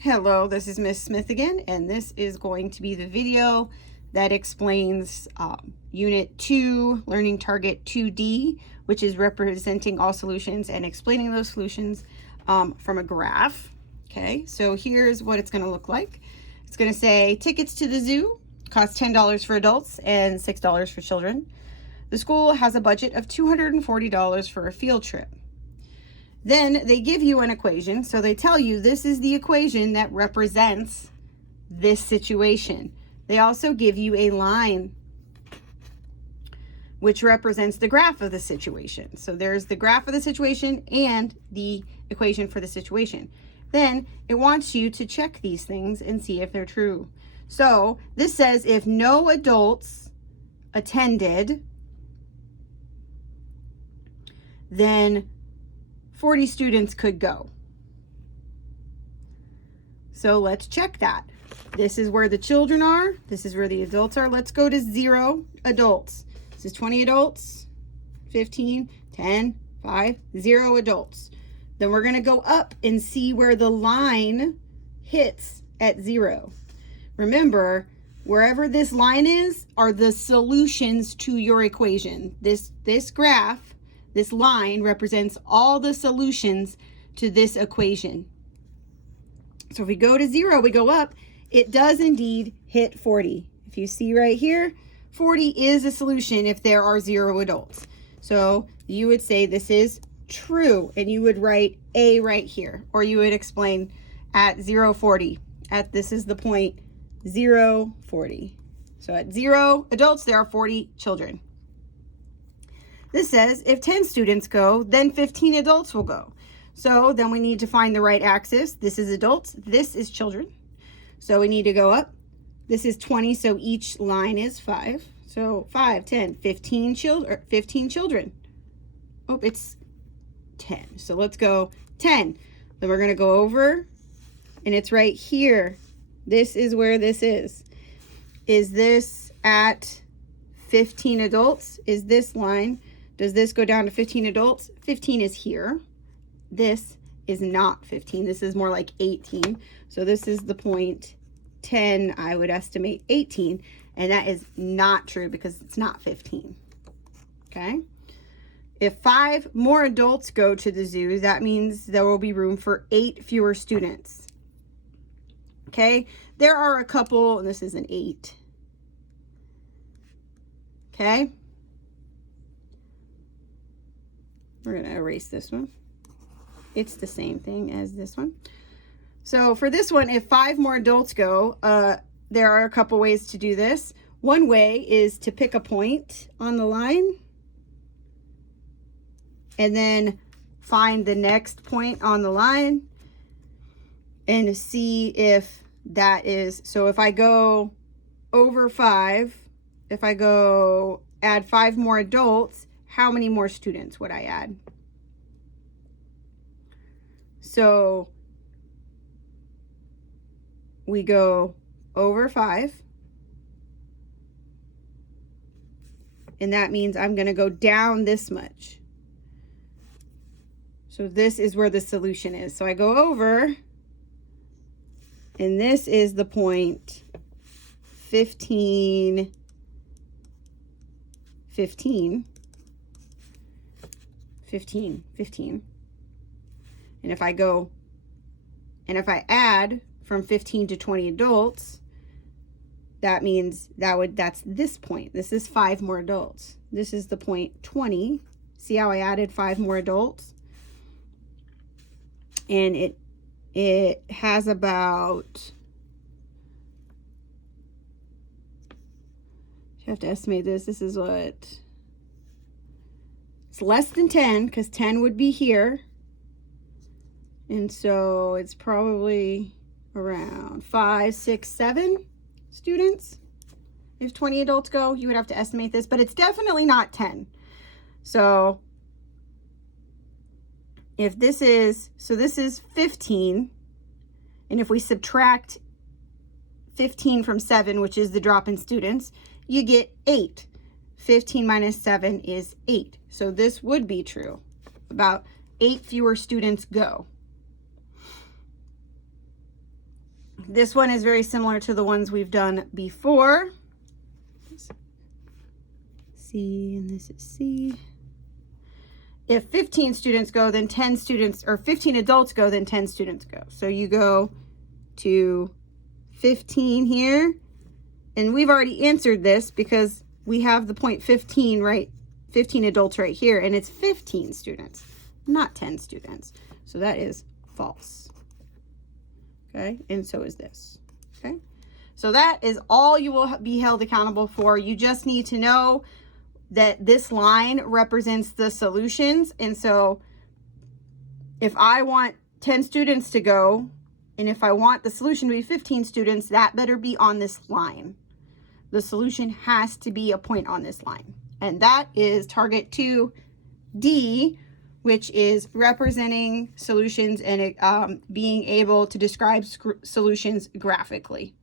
Hello, this is Miss Smith again, and this is going to be the video that explains Unit 2, Learning Target 2D, which is representing all solutions and explaining those solutions from a graph. Okay, so here's what it's going to look like. It's going to say tickets to the zoo cost $10 for adults and $6 for children. The school has a budget of $240 for a field trip. Then they give you an equation. So they tell you this is the equation that represents this situation. They also give you a line which represents the graph of the situation. So there's the graph of the situation and the equation for the situation. Then it wants you to check these things and see if they're true. So this says if no adults attended, then 40 students could go. So let's check that. This is where the children are. This is where the adults are. Let's go to 0 adults. This is 20 adults, 15, 10, 5, 0 adults. Then we're going to go up and see where the line hits at 0. Remember, wherever this line is are the solutions to your equation. This graph, this line represents all the solutions to this equation. So if we go to 0, we go up, it does indeed hit 40. If you see right here, 40 is a solution if there are 0 adults. So you would say this is true, and you would write A right here, or you would explain at 0, 40. This is the point 0, 40. So at 0 adults, there are 40 children. This says if 10 students go, then 15 adults will go. So then we need to find the right axis. This is adults, this is children. So we need to go up. This is 20, so each line is 5. So 5, 10, 15 children. Oh, it's 10. So let's go 10. Then we're going to go over, and it's right here. This is where this is. Is this at 15 adults? Is this line? Does this go down to 15 adults? 15 is here. This is not 15. This is more like 18. So this is the point 10. I would estimate 18. And that is not true because it's not 15. Okay. If 5 more adults go to the zoo, that means there will be room for 8 fewer students. Okay. There are a couple, and this is an 8. Okay. We're going to erase this one. It's the same thing as this one. So for this one, if 5 more adults go, there are a couple ways to do this. One way is to pick a point on the line and then find the next point on the line and see if that is, so if I go over 5, if I go add 5 more adults, how many more students would I add? So we go over 5, and that means I'm going to go down this much. So this is where the solution is. So I go over, and this is the point 15, 15. 15. And if I go, and if I add from 15 to 20 adults, that means that's this point. This is 5 more adults. This is the point 20. See how I added 5 more adults? And it has about, you have to estimate this. This is what, it's less than 10 because 10 would be here. And so it's probably around 5, 6, 7 students. If 20 adults go, you would have to estimate this, but it's definitely not 10. So if this is, so this is 15. And if we subtract 15 from 7, which is the drop in students, you get 8. 15 minus 7 is 8. So this would be true. About 8 fewer students go. This one is very similar to the ones we've done before. C, and this is C. If 15 students go, then 10 students, or 15 adults go, then 10 students go. So you go to 15 here, and we've already answered this because we have the point 15, right? 15 adults right here, and it's 15 students, not 10 students. So that is false. Okay, and so is this. Okay, so that is all you will be held accountable for. You just need to know that this line represents the solutions. And so if I want 10 students to go, and if I want the solution to be 15 students, that better be on this line. The solution has to be a point on this line. And that is target 2D, which is representing solutions and being able to describe solutions graphically.